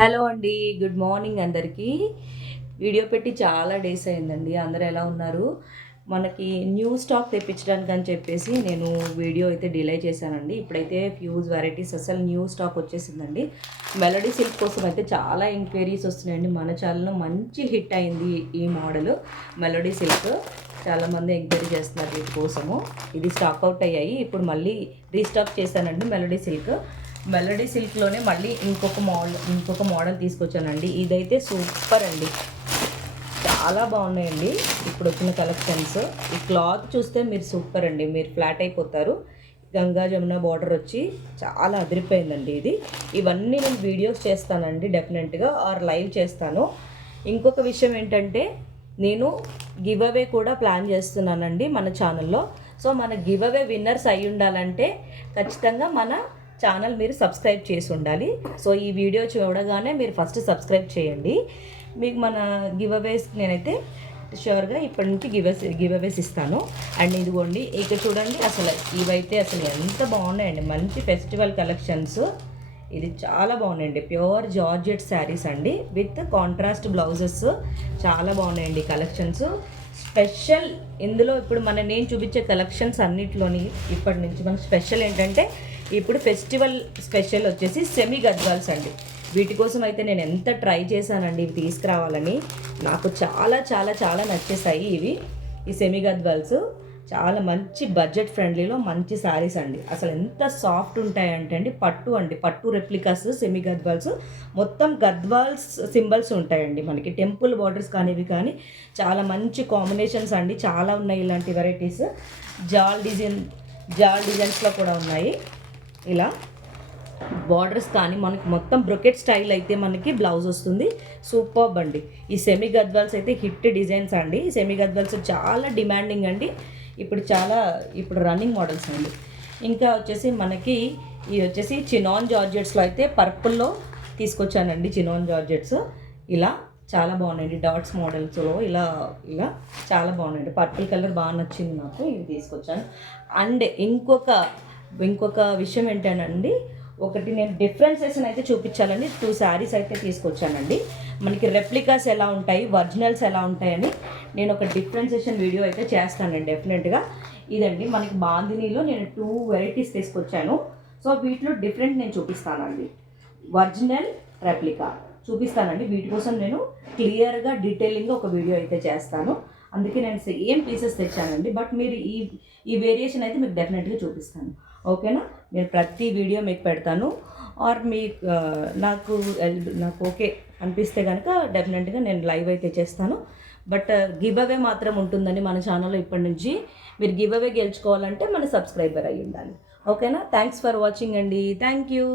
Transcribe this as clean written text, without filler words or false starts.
Hello అండి, good morning అందరికీ. Video పెట్టి చాలా డేస్ అయిందండి. అందరూ ఎలా ఉన్నారు? మనకి న్యూ స్టాక్ తెప్పించడానికి అని చెప్పేసి నేను వీడియో అయితే డిలే చేశానండి. ఇప్పుడైతే ఫ్యూజ్ వెరైటీస్ అసలు న్యూ స్టాక్ వచ్చేసిందండి. మెలోడీ సిల్క్ కోసం అయితే చాలా ఎంక్వైరీస్ వస్తున్నాయండి. మన ఛానల్లో మంచి హిట్ అయింది ఈ మోడల్ మెలోడీ సిల్క్. చాలామంది ఎంక్వైరీ చేస్తున్నారు వీటి కోసము. ఇది స్టాక్ అవుట్ అయ్యాయి. ఇప్పుడు మళ్ళీ రీస్టాక్ చేశానండి మెలోడీ సిల్క్లోనే మళ్ళీ ఇంకొక మోడల్ తీసుకొచ్చానండి. ఇదైతే సూపర్ అండి, చాలా బాగున్నాయండి ఇప్పుడు వచ్చిన కలెక్షన్స్. ఈ క్లాత్ చూస్తే మీరు సూపర్ అండి, మీరు ఫ్లాట్ అయిపోతారు. గంగా జమున బార్డర్ వచ్చి చాలా అదిరిపోయిందండి ఇది. ఇవన్నీ నేను వీడియోస్ చేస్తానండి డెఫినెట్గా, ఆర్ లైవ్ చేస్తాను. ఇంకొక విషయం ఏంటంటే నేను గివ్ అవే కూడా ప్లాన్ చేస్తున్నానండి మన ఛానల్లో. సో మన గివ్ అవే విన్నర్స్ అయి ఉండాలంటే ఖచ్చితంగా మన ఛానల్ మీరు సబ్స్క్రైబ్ చేసి ఉండాలి. సో ఈ వీడియో చూడగానే మీరు ఫస్ట్ సబ్స్క్రైబ్ చేయండి. మీకు మన గివ్ అవేస్ నేనైతే షూర్గా ఇప్పటి నుంచి గివ్ అవేస్ ఇస్తాను. అండ్ ఇదిగోండి ఇక్కడ చూడండి, అసలు ఇవైతే అసలు ఎంత బాగున్నాయండి, మంచి ఫెస్టివల్ కలెక్షన్స్. ఇది చాలా బాగున్నాయండి, ప్యూర్ జార్జెట్ శారీస్ అండి విత్ కాంట్రాస్ట్ బ్లౌజెస్. చాలా బాగున్నాయండి కలెక్షన్స్. స్పెషల్ ఇందులో ఇప్పుడు నేను చూపించే కలెక్షన్స్ అన్నిటిలోని ఇప్పటి నుంచి మన స్పెషల్ ఏంటంటే ఇప్పుడు ఫెస్టివల్ స్పెషల్ వచ్చేసి సెమీ గద్వాల్స్ అండి. వీటి కోసం అయితే నేను ఎంత ట్రై చేశానండి ఇవి తీసుకురావాలని. నాకు చాలా చాలా చాలా నచ్చేసాయి ఇవి. ఈ సెమీ గద్వాల్స్ చాలా మంచి బడ్జెట్ ఫ్రెండ్లీలో మంచి శారీస్ అండి. అసలు ఎంత సాఫ్ట్ ఉంటాయంటే అండి, పట్టు రెప్లికాస్ సెమీ గద్వాల్స్. మొత్తం గద్వాల్స్ సింబల్స్ ఉంటాయండి మనకి, టెంపుల్ బార్డర్స్ కానీ ఇవి కానీ చాలా మంచి కాంబినేషన్స్ అండి. చాలా ఉన్నాయి ఇలాంటి వెరైటీస్. జాల్ డిజైన్స్లో కూడా ఉన్నాయి. ఇలా బార్డర్స్ కానీ మనకి మొత్తం బ్రొకెట్ స్టైల్ అయితే మనకి బ్లౌజ్ వస్తుంది. సూపర్బ్ అండి. ఈ సెమీ గద్వాల్స్ అయితే హిట్ డిజైన్స్ అండి. సెమీ గద్వాల్స్ చాలా డిమాండింగ్ అండి. ఇప్పుడు రన్నింగ్ మోడల్స్ అండి. ఇంకా వచ్చేసి మనకి ఇది వచ్చేసి చినాన్ జార్జెట్స్లో అయితే పర్పుల్లో తీసుకొచ్చానండి. చినాన్ జార్జెట్స్ ఇలా చాలా బాగున్నాయండి, డాట్స్ మోడల్స్లో ఇలా ఇలా చాలా బాగున్నాయండి. పర్పుల్ కలర్ బాగా నచ్చింది నాకు, ఇవి తీసుకొచ్చాను. అండ్ ఇంకొక విషయం ఏంటండి, ఒకటి నేను డిఫరెన్సెస్ని అయితే చూపించాలని 2 శారీస్ అయితే తీసుకొచ్చానండి. మనకి రెప్లికాస్ ఎలా ఉంటాయి, ఒరిజినల్స్ ఎలా ఉంటాయని నేను ఒక డిఫరెన్సేషన్ వీడియో అయితే చేస్తానండి డెఫినెట్గా. ఇదండి మనకి బాందినీలో నేను 2 వెరైటీస్ తీసుకొచ్చాను. సో వీటిలో డిఫరెంట్ నేను చూపిస్తానండి, ఒరిజినల్ రెప్లికా చూపిస్తానండి. వీటి కోసం నేను క్లియర్గా డీటెయిలింగ్గా ఒక వీడియో అయితే చేస్తాను. అందుకే నేను సేమ్ పీసెస్ తెచ్చానండి. బట్ మీరు ఈ వేరియేషన్ అయితే మీకు డెఫినెట్గా చూపిస్తాను, ఓకేనా? నేను ప్రతి వీడియో మీకు పెడతాను. ఆర్ నాకు ఓకే అనిపిస్తే కనుక డెఫినెట్గా నేను లైవ్ అయితే చేస్తాను. బట్ గివ్ అవే మాత్రం ఉంటుందని మన ఛానల్లో ఇప్పటి నుంచి. మీరు గివ్ అవే గెలుచుకోవాలంటే మన సబ్స్క్రైబర్ అయ్యి ఉండాలి, ఓకేనా? థ్యాంక్స్ ఫర్ వాచింగ్ అండి. Thank you.